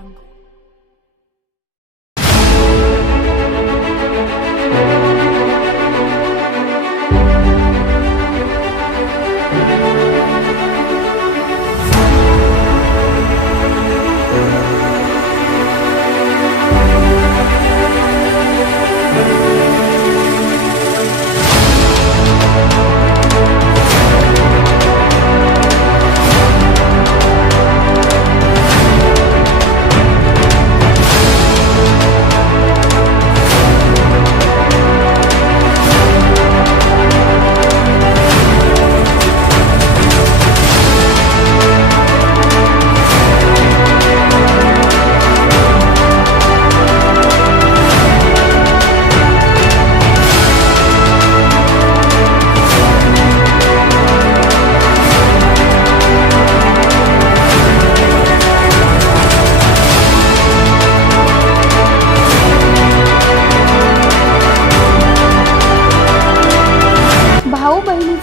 jungle.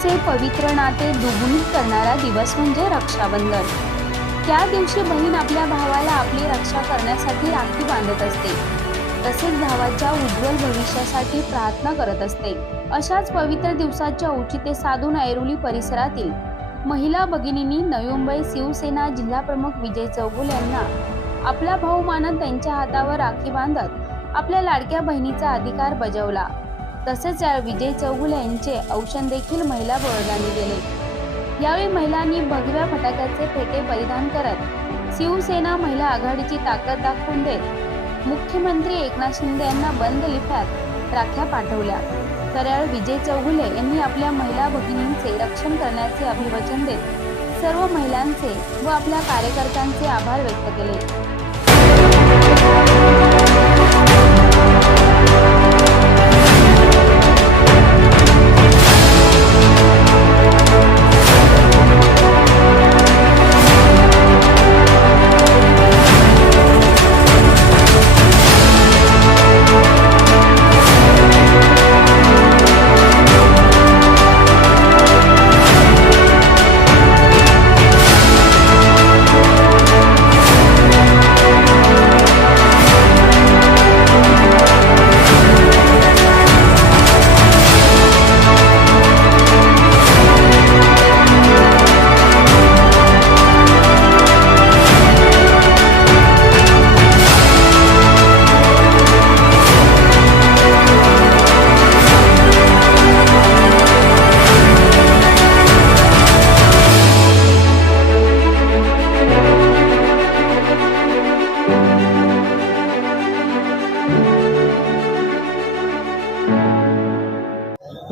भाऊ पवित्र नाते दुगुणित करणारा दिवस म्हणजे रक्षाबंधन. त्या दिवशी बहीण आपल्या भावाला आपली रक्षा करण्यासाठी राखी बांधत असते. तसेच भावाच्या उज्ज्वल भविष्यासाठी प्रार्थना करत असते. अशाच पवित्र दिवसाच्या औचित्य साधून ऐरोली परिसरातील महिला भगिनींनी नवी मुंबई शिवसेना जिल्हाप्रमुख विजय चौगुल यांना आपला भाऊ मानत त्यांच्या हातावर राखी बांधत आपल्या लाडक्या बहिणीचा अधिकार बजावला. तसेच या विजय चौगुले यांचे औषण देखील महिला बळदानी गेले यावेळी महिलांनी भगव्या फटाक्याचे फेटे परिधान करत शिवसेना महिला आघाडीची ताकद दाखवून देत मुख्यमंत्री एकनाथ शिंदे यांना बंद लिफ्यात राख्या पाठवल्या. तर यावेळी विजय चौगुले यांनी आपल्या महिला भगिनींचे रक्षण करण्याचे अभिवचन देत सर्व महिलांचे व आपल्या कार्यकर्त्यांचे आभार व्यक्त केले.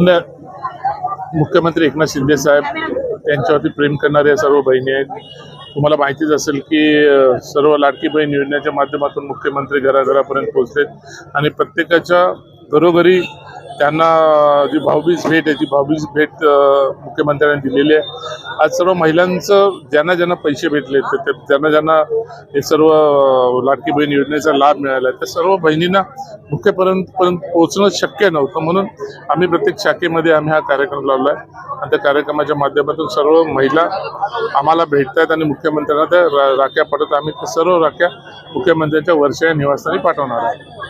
न- मुख्यमंत्री एकनाथ शिंदे साहेब यांच्यावरती प्रेम करणाऱ्या सर्व बहिणी आहेत. तुम्हाला माहितीच असेल की सर्व लाडकी बहीण योजनेच्या माध्यमातून मुख्यमंत्री घराघरापर्यंत पोहोचलेत. आणि प्रत्येकाच्या घरोघरी त्यांना जी भाऊबीज भेट आहे ती भाऊबीज भेट मुख्यमंत्र्यांनी दिलेली आहे. आज सर्व महिलांचं ज्यांना ज्यांना पैसे भेटले ते- ज्यांना ज्यांना हे सर्व लाडकी बहीण योजनेचा लाभ मिळाला आहे त्या सर्व बहिणींना मुख्यपर्यंत पर्यंत पोहोचणं शक्य नव्हतं. म्हणून आम्ही प्रत्येक शाखेमध्ये आम्ही हा कार्यक्रम लावला आहे. आणि त्या कार्यक्रमाच्या माध्यमातून सर्व महिला आम्हाला भेटतायत आणि मुख्यमंत्र्यांना त्या राख्या पडत आम्ही त्या सर्व राख्या मुख्यमंत्र्यांच्या वर्षा या निवासस्थानी पाठवणार आहे